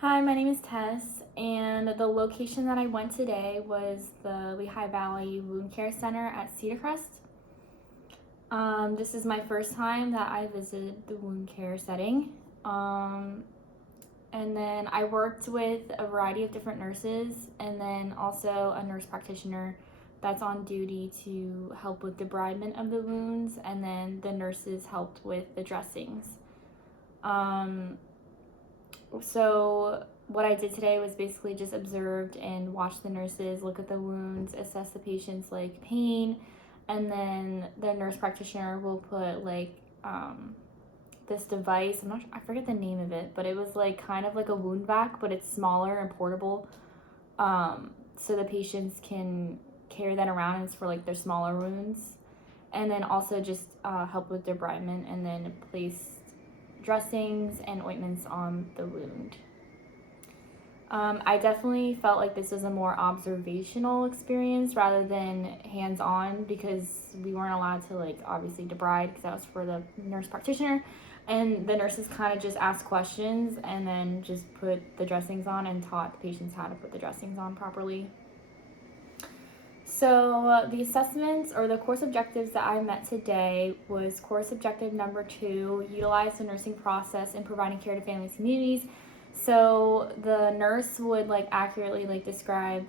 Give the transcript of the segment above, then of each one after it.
Hi, my name is Tess, and the location that I went today was the Lehigh Valley Wound Care Center at Cedar Crest. This is my first time that I visited the wound care setting. And then I worked with a variety of different nurses, and then also a nurse practitioner that's on duty to help with debridement of the wounds, and then the nurses helped with the dressings. So what I did today was basically just observed and watched the nurses look at the wounds, assess the patient's like pain, and then the nurse practitioner will put this device. I forget the name of it, but it was like kind of like a wound vac, but it's smaller and portable. So the patients can carry that around, and it's for like their smaller wounds, and then also just help with debridement, and then place dressings and ointments on the wound. I definitely felt like this was a more observational experience rather than hands-on, because we weren't allowed to like obviously debride because that was for the nurse practitioner, and the nurses kind of just asked questions and then just put the dressings on and taught the patients how to put the dressings on properly. So the assessments or the course objectives that I met today was course objective number 2, utilize the nursing process in providing care to families and communities. So the nurse would like accurately like describe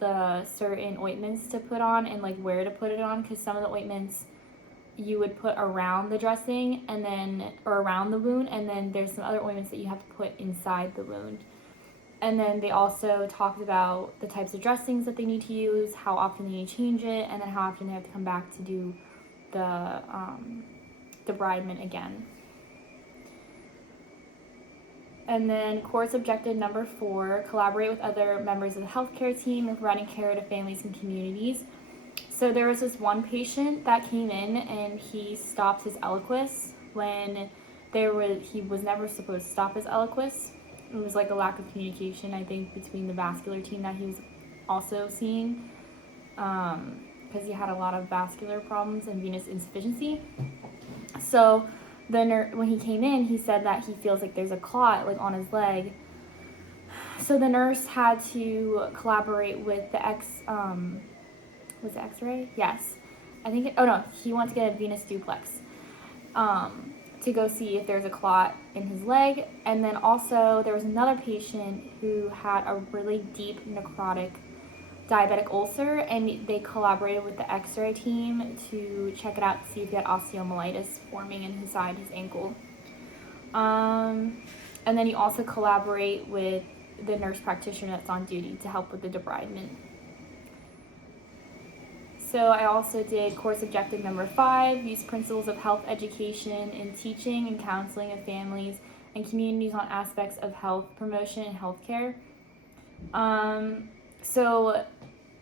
the certain ointments to put on and like where to put it on, because some of the ointments you would put around the dressing and then or around the wound, and then there's some other ointments that you have to put inside the wound. And then they also talked about the types of dressings that they need to use, how often they need to change it, and then how often they have to come back to do the debridement again. And then course objective number 4, collaborate with other members of the healthcare team in providing care to families and communities. So there was this one patient that came in and he stopped his Eliquis when he was never supposed to stop his Eliquis. It was like a lack of communication, I think, between the vascular team that he was also seeing, because he had a lot of vascular problems and venous insufficiency. So when he came in, he said that he feels like there's a clot like on his leg. So the nurse had to collaborate with the was it X-ray? Yes, I think. He wanted to get a venous duplex to go see if there's a clot in his leg. And then also there was another patient who had a really deep necrotic diabetic ulcer, and they collaborated with the X-ray team to check it out to see if he had osteomyelitis forming inside his ankle. And then you also collaborate with the nurse practitioner that's on duty to help with the debridement. So I also did course objective number 5, use principles of health education in teaching and counseling of families and communities on aspects of health promotion and healthcare. So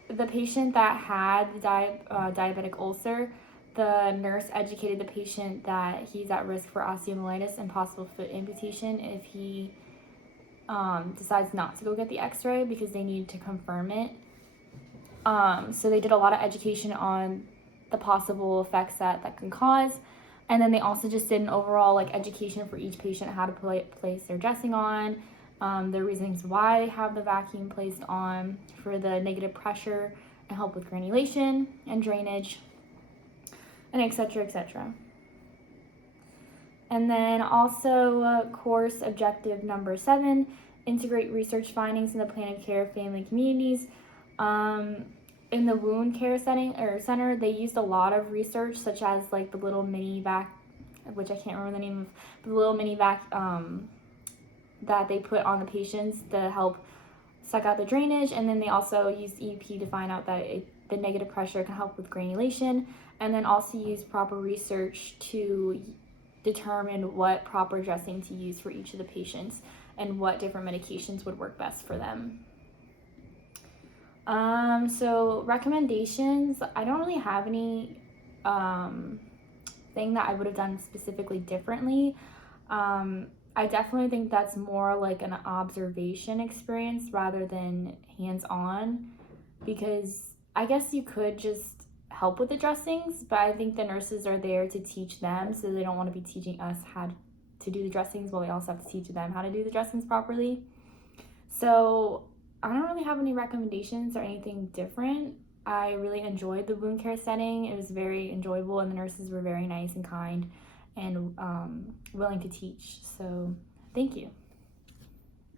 the patient that had the diabetic ulcer, the nurse educated the patient that he's at risk for osteomyelitis and possible foot amputation if he decides not to go get the x-ray, because they needed to confirm it. So they did a lot of education on the possible effects that can cause. And then they also just did an overall like education for each patient, how to place their dressing on, the reasons why they have the vacuum placed on for the negative pressure and help with granulation and drainage, and etc., etc. And then also course objective number 7, integrate research findings in the plan of care of family and communities. In the wound care center, they used a lot of research, such as like the little mini vac, which I can't remember the name of, but the little mini vac that they put on the patients to help suck out the drainage. And then they also used EUP to find out that the negative pressure can help with granulation, and then also use proper research to determine what proper dressing to use for each of the patients and what different medications would work best for them. So recommendations, I don't really have any thing that I would have done specifically differently. I definitely think that's more like an observation experience rather than hands-on, because I guess you could just help with the dressings, but I think the nurses are there to teach them, so they don't want to be teaching us how to do the dressings while we also have to teach them how to do the dressings properly. So I don't really have any recommendations or anything different. I really enjoyed the wound care setting. It was very enjoyable, and the nurses were very nice and kind and willing to teach. So thank you.